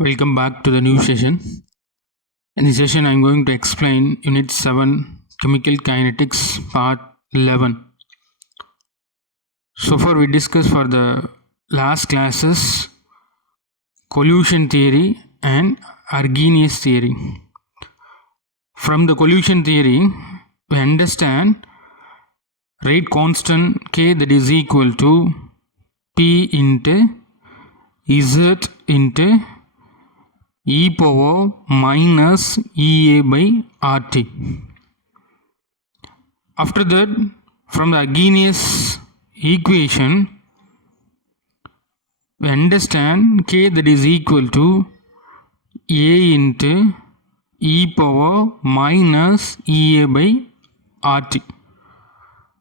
Welcome back to the new session. In this session, I'm going to explain Unit 7 Chemical Kinetics Part 11. So far, we discussed for the last classes collusion theory and Arrhenius theory. From the collusion theory, we understand rate constant K that is equal to P into Z into e power minus EA by RT. After that, from the Arrhenius equation, we understand K that is equal to A into e power minus EA by RT.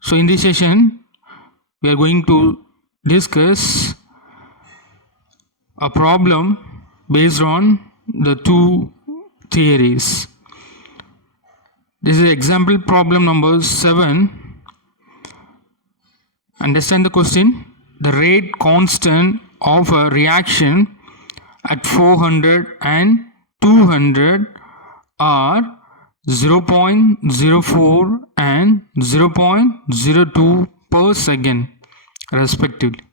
So in this session, we are going to discuss a problem based on the two theories. This is example problem number 7. Understand the question. The rate constant of a reaction at 400 and 200 are 0.04 and 0.02 per second respectively.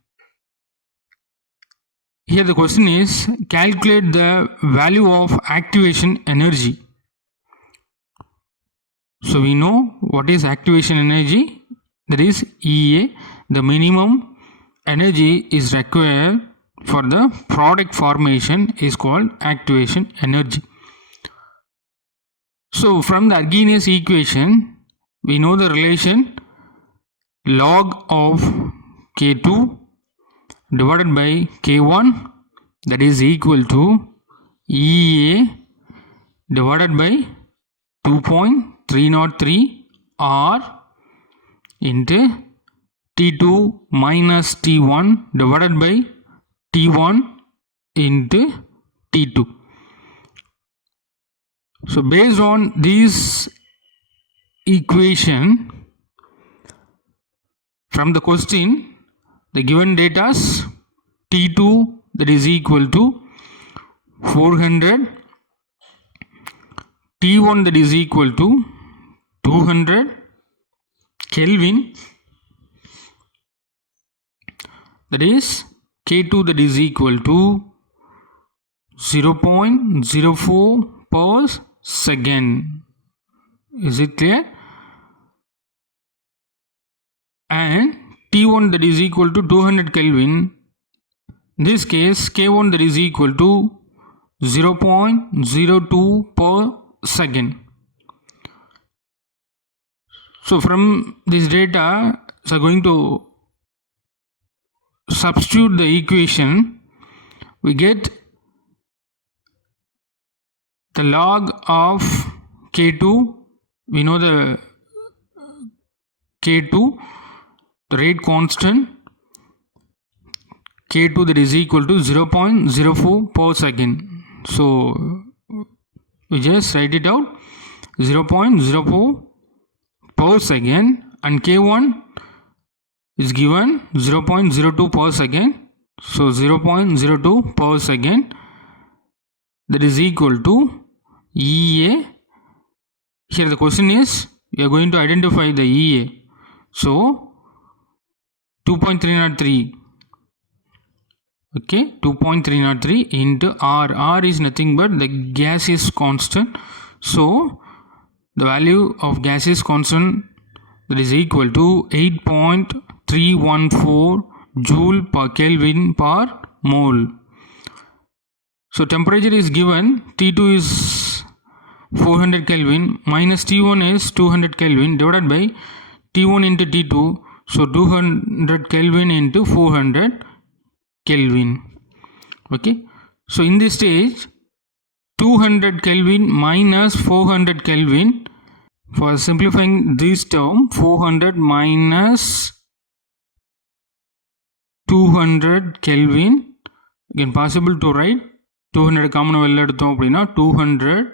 Here the question is, calculate the value of activation energy. So we know what is activation energy, that is EA. The minimum energy is required for the product formation is called activation energy. So from the Arrhenius equation, we know the relation log of K2 divided by K1, that is equal to EA divided by 2.303 R into T2 minus T1 divided by T1 into T2. So based on this equation, from the question, the given data is T2 that is equal to 400, T1 that is equal to 200 Kelvin, that is K2 that is equal to 0.04 per second. Is it clear? And T1 that is equal to 200 Kelvin. In this case, K1 that is equal to 0.02 per second. So from this data, so going to substitute the equation, we get the log of K2. We know the K2, the rate constant K2 that is equal to 0.04 per second. So we just write it out, 0.04 per second, and K1 is given 0.02 per second. So 0.02 per second, that is equal to EA. Here the question is, we are going to identify the EA. So 2.303, okay, 2.303 into R is nothing but the gaseous constant. So the value of gaseous constant, that is equal to 8.314 joule per Kelvin per mole. So temperature is given, T2 is 400 Kelvin minus T1 is 200 Kelvin divided by T1 into T2. So 200 Kelvin into 400 Kelvin. Okay. So in this stage, 200 Kelvin minus 400 Kelvin. For simplifying this term, 400 minus 200 Kelvin. Again, possible to write 200 common value 200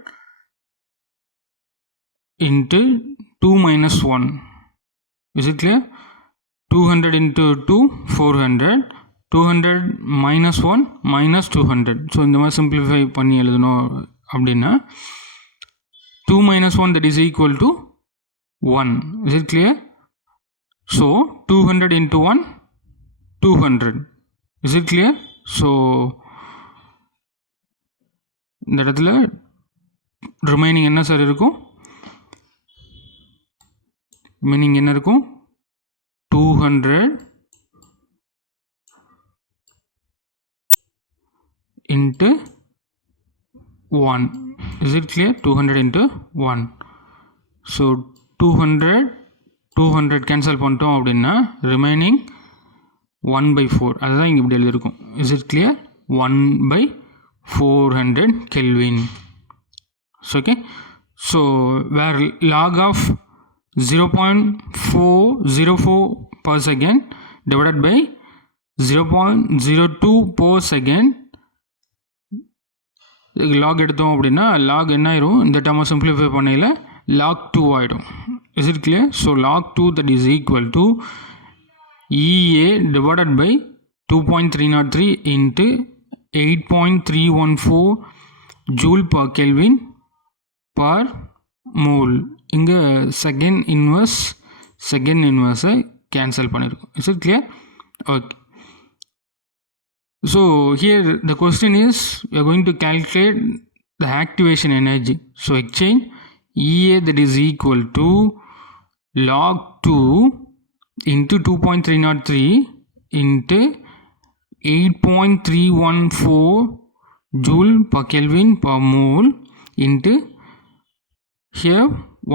into 2 minus 1. Is it clear? 200 into 2, 400. 200 minus 1 minus 200. So இந்த மாதிரி simplify பண்ணி எழுதணும் அப்படின்னா 2 minus 1 that is equal to 1. Is it clear? So 200 into 1 200. Is it clear? So இந்த இடத்துல remaining என்ன sir இருக்கும்? Remaining என்ன இருக்கும்? 200 into 1. Is it clear? 200 into 1. So 200 cancel பண்ணிட்டோம் அப்படின்னா ரிமைனிங் 1/4. அதுதான் இங்கே இப்படி எழுதியிருக்கும். Is it clear? 1/400 Kelvin. So okay. So where log of 0.404 per second divided by 0.02 per second lock எடுத்தோம் அப்படின்னா லாக் என்ன ஆயிரும்? இந்த டேர்மை சிம்பிளிஃபை பண்ணையில் லாக் 2 ஆகிடும். Is it clear? So log 2 that is equal to EA divided by 2.303 into 8.314 joule per kelvin per mole. இங்கே second இன்வர்ஸை கேன்சல் பண்ணியிருக்கோம். Is it clear? Okay. So here the question is we are going to calculate the activation energy. So exchange EA that is equal to log 2 into 2.303 into 8.314 joule per Kelvin per mole into here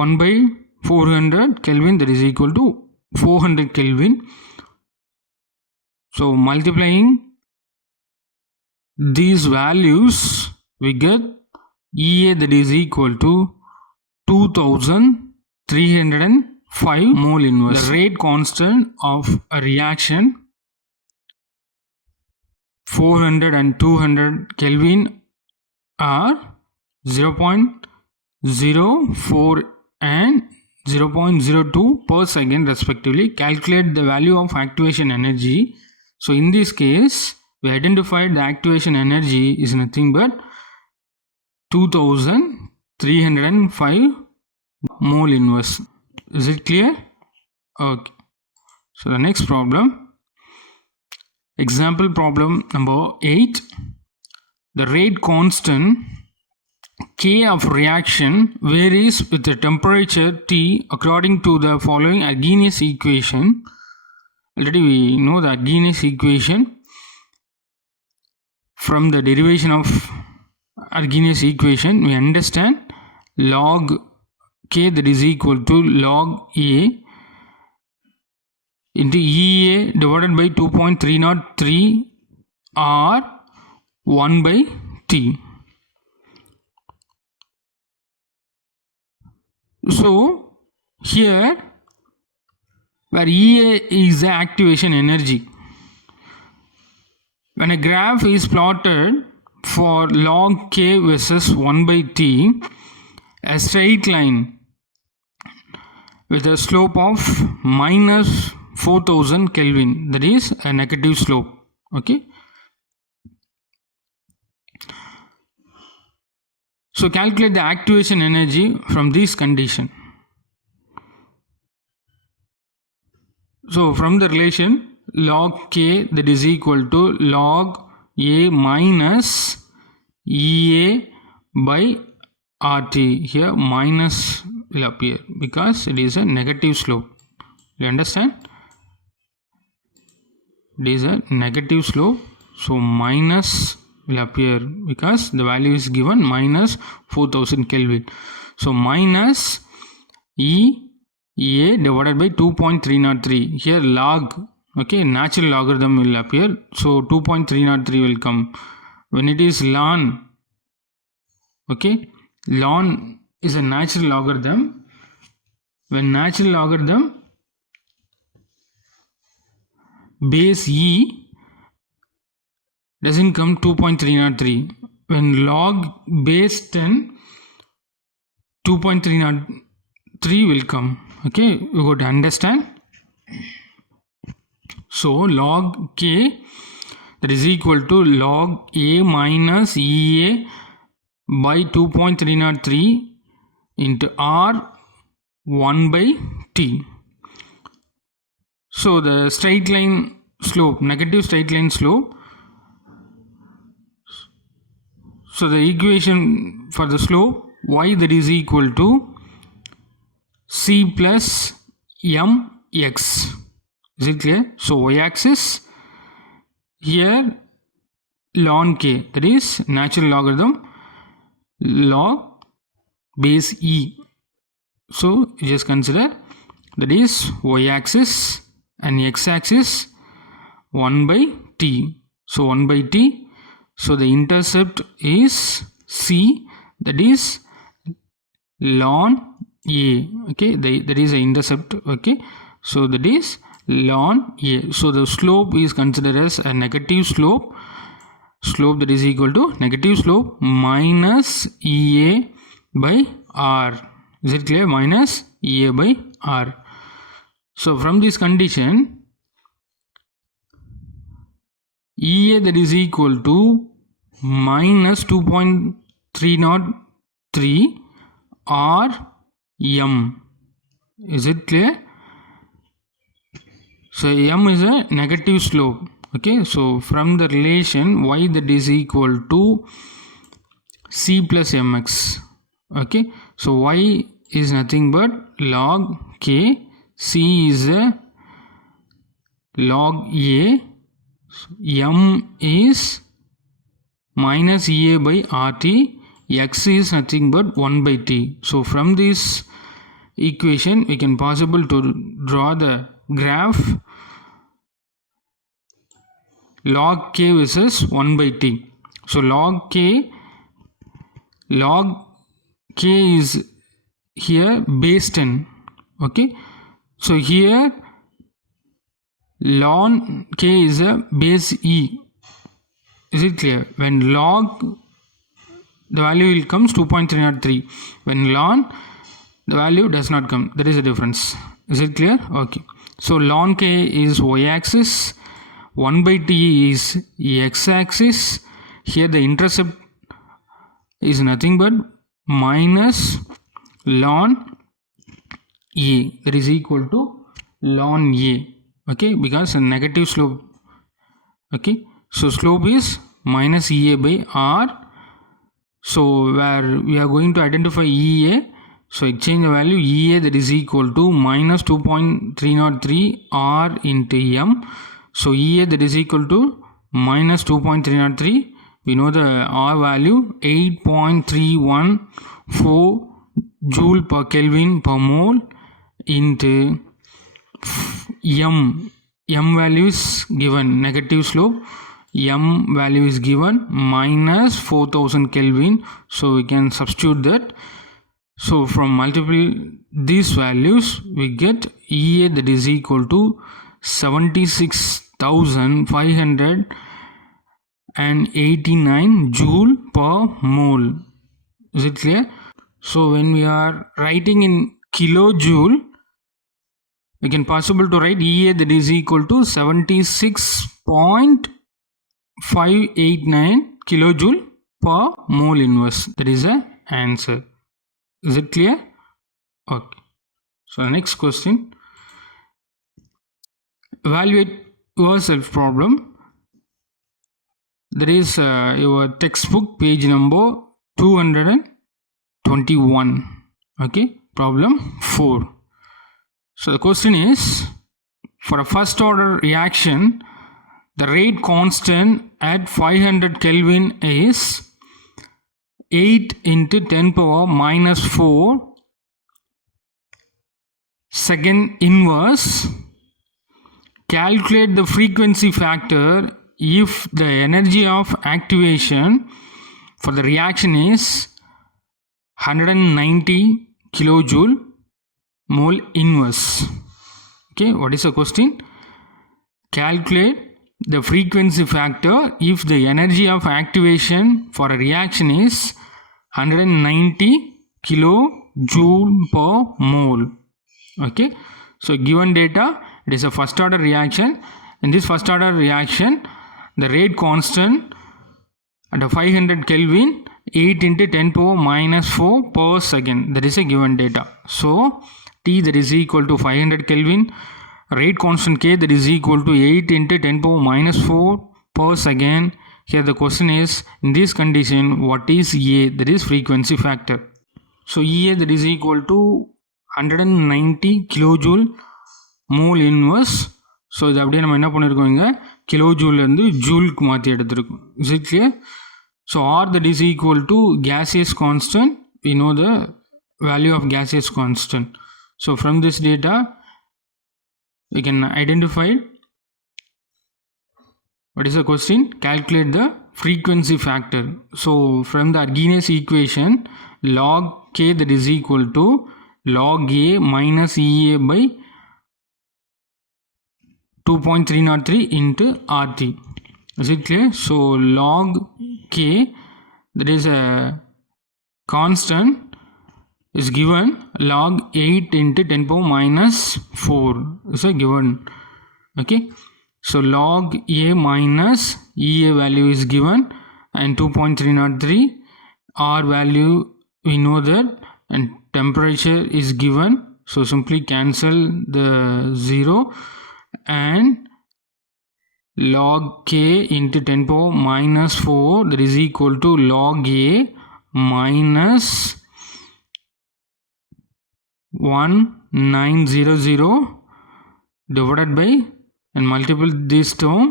1/400 Kelvin that is equal to 400 Kelvin. So multiplying these values we get EA that is equal to 2305 mole inverse. The rate constant of a reaction 400 and 200 Kelvin are 0.04 and 0.02 per second respectively. Calculate the value of activation energy. So in this case we identified the activation energy is nothing but 2305 mole inverse. Is it clear? Okay. So the next problem, example problem number 8. The rate constant K of reaction varies with the temperature T according to the following Arrhenius equation. Already we know the Arrhenius equation. From the derivation of Arrhenius equation, we understand log K that is equal to log A into EA divided by 2.303 or 1/T. So here where EA is the activation energy. When a graph is plotted for log K versus 1/T, a straight line with a slope of minus 4000 Kelvin, that is a negative slope. Okay. So calculate the activation energy from this condition. So from the relation log K that is equal to log A minus EA by RT. Here minus will appear because it is a negative slope. You understand? It is a negative slope. So minus will appear because the value is given minus 4000 Kelvin. So minus EA divided by 2.303. Here log, okay, natural logarithm will appear. So 2.303 will come. When it is ln, okay, ln is a natural logarithm. When natural logarithm base E doesn't come 2.303. When log base 10, 2.303 will come. Okay, you got to understand. So log K that is equal to log A minus EA by 2.303 into R 1 by T. So the straight line slope, negative straight line slope. So the equation for the slope y that is equal to C plus mx. Is it clear? So y-axis here ln k, that is natural logarithm log base e. So just consider that is y-axis and x-axis 1 by t. So 1 by t. So the intercept is c, that is ln a. Okay, that is the intercept. Okay, so that is ln a. So the slope is considered as a negative slope. Slope that is equal to negative slope minus EA by R. Is it clear? Minus EA by R. So from this condition, EA that is equal to minus 2.303 R M. Is it clear? So M is a negative slope. Okay, so from the relation y that is equal to C plus mx. Okay, so y is nothing but log k, C is a log a, m is minus EA by RT, x is nothing but 1 by t. So from this equation we can possible to draw the graph log k versus 1 by t. So log k is here base 10. Okay, so here ln k is a base e. Is it clear? When log, the value will comes 2.303. When ln, the value does not come. There is a difference. Is it clear? Okay, so ln k is y-axis, 1 by t is x-axis. Here the intercept is nothing but minus ln a, that is equal to ln a. Okay, because a negative slope. Okay, so slope is minus EA by R. So where we are going to identify EA, so exchange the value EA that is equal to minus 2.303 R into M. So EA that is equal to minus 2.303. We know the R value 8.314 joule per Kelvin per mole into M. M value is given, negative slope. M value is given minus 4000 Kelvin. So we can substitute that. So from multiple these values we get EA that is equal to 76,589 joule per mole. Is it clear? So when we are writing in kilojoule, we can possible to write EA that is equal to 76.589 kilojoule per mole inverse. That is the answer. Is it clear? Okay. So the next question. Evaluate yourself problem. There is your textbook page number 221. Okay. Problem 4. So the question is, for a first order reaction, the rate constant at 500 Kelvin is 8 into 10 power minus 4 second inverse. Calculate the frequency factor if the energy of activation for the reaction is 190 kilojoule mole inverse. Okay, what is the question? Calculate the frequency factor if the energy of activation for a reaction is 190 kilojoule per mole. Okay, so given data, it is a first order reaction. In this first order reaction, the rate constant at a 500 Kelvin 8 into 10 power minus 4 per second. That is a given data. So T that is equal to 500 Kelvin, rate constant K that is equal to 8 into 10 power minus 4 per second. Here the question is, in this condition, what is EA? That is frequency factor. So EA that is equal to 190 kilojoule mole inverse. So இது அப்படியே நம்ம என்ன பண்ணியிருக்கோம், இங்கே kilo ஜூல்லேருந்து ஜூலுக்கு மாற்றி எடுத்துருக்கோம். Is it clear? So r that is equal to gaseous constant. We know the value of gaseous constant. So from this data we can identify what is the question. Calculate the frequency factor. So from the Arrhenius equation, log K that is equal to log A minus EA by 2.303 into RT. Is it clear? So log K, that is a constant, is given log 8 into 10 power minus 4 is a given. Okay, so log A minus EA value is given and 2.303. R value we know that, and temperature is given, so simply cancel the 0, and log K into 10 power minus 4 that is equal to log A minus 1900 divided by, and multiple this term,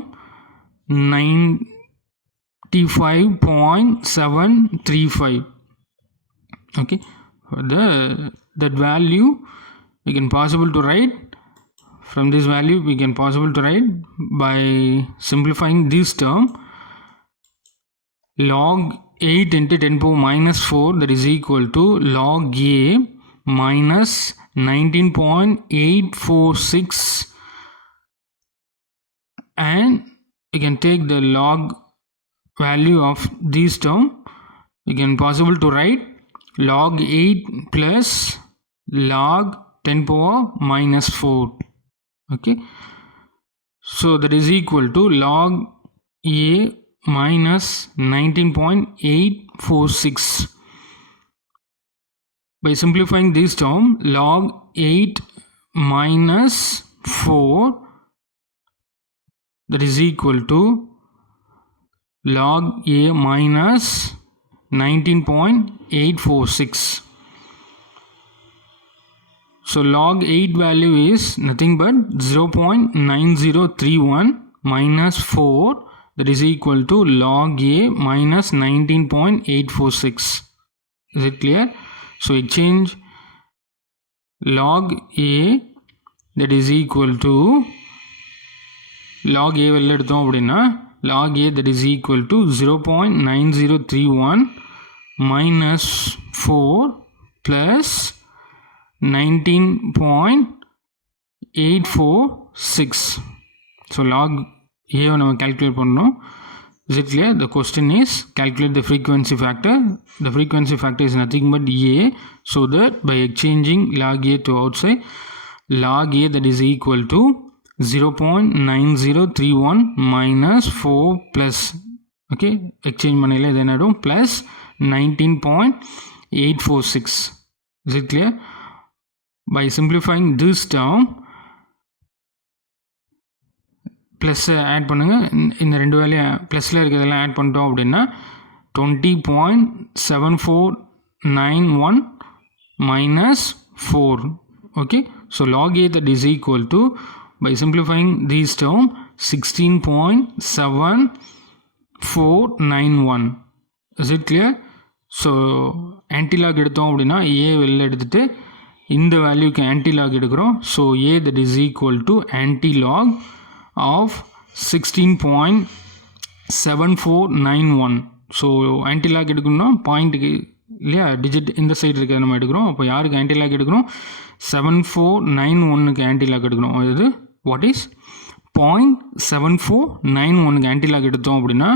95.735. Okay, that value we can possible to write. From this value we can possible to write by simplifying this term, log 8 into 10 power minus 4 that is equal to log A minus 19.846, and you can take the log value of this term. You can possible to write log 8 plus log 10 power minus 4. Okay, so that is equal to log A minus 19.846. By simplifying this term, log 8 minus 4 that is equal to log A minus 19.846. So log 8 value is nothing but 0.9031 minus 4 that is equal to log A minus 19.846. Is it clear? So exchange log A that is equal to log A வெளில எடுத்தோம் அப்படின்னா log A that is equal to 0.9031 minus 4 plus 19.846. So log A நம்ம calculate பண்ணோம். Is it clear? The question is calculate the frequency factor. The frequency factor is nothing but A. So that by exchanging log A to outside, log A that is equal to 0.9031 minus 4 plus, okay, exchange பண்ணையில் இது என்னடும் plus 19.846. Is it clear? By simplifying this term, plus add பண்ணுங்கள். இந்த ரெண்டு வேலையும் ப்ளஸில் இருக்கிறதெல்லாம் add பண்ணிட்டோம் அப்படின்னா 20.7491 minus 4. Okay, so log A that is equal to, by simplifying this term, 16.7491. Is it clear? So antilog எடுத்தோம் அப்படின்னா A வெளில எடுத்துட்டு இந்த வேல்யூக்கு ஆன்டிலாக் எடுக்கிறோம். So A that is equal to antilog of 16.7491. So anti-lock எடுக்கணும்னா பாயிண்ட்டுக்கு இல்லையா, டிஜிட் இந்த சைடு இருக்கிறத நம்ம எடுக்கிறோம். அப்போ யாருக்கு ஆன்டிலாக் எடுக்கிறோம்? 7491க்கு ஆன்டிலாக் எடுக்கணும். அது வாட் இஸ் 0.7491க்கு ஆன்டிலாக் எடுத்தோம் அப்படின்னா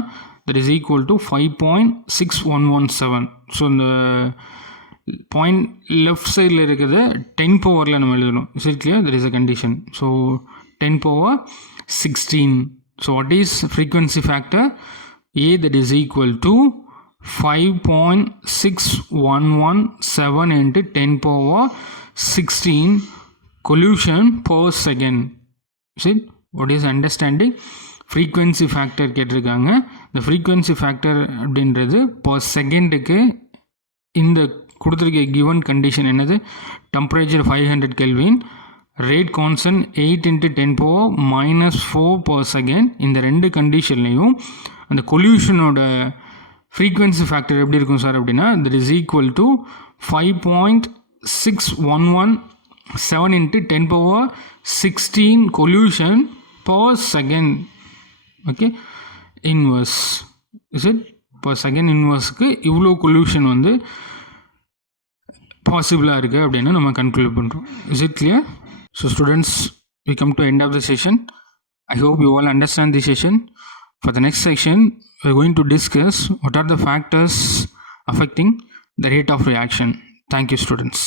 that is equal to 5.6117. So இந்த பாயிண்ட் லெஃப்ட் சைடில் இருக்கிறத 10 பவரில் நம்ம எழுதணும். Is it clear? That is a condition. So 10 power 16 So what is frequency factor? A, that is equal to 5.6117 into 10 power 16 collision per second. See, what is understanding? Frequency factor கேட்டிருக்காங்க. The frequency factor அப்படின்றது per secondக்கு இந்த கொடுத்துருக்க given condition என்னது? Temperature 500 Kelvin, rate constant 8 into 10 power minus 4 per second. இந்த ரெண்டு கண்டிஷன்லையும் அந்த கொல்யூஷனோட frequency factor எப்படி இருக்கும் சார் அப்படின்னா, that is equal to 5.6117 into 10 power 16 collision per second. Okay, inverse is it per second inverseக்கு இவ்வளோ collision வந்து பாசிபிளாக இருக்குது அப்படின்னு நம்ம கன்க்ளூட் பண்ணுறோம். Is it clear? So students, we come to end of the session. I hope you all understand the session. For the next section, we are going to discuss what are the factors affecting the rate of reaction. Thank you, students.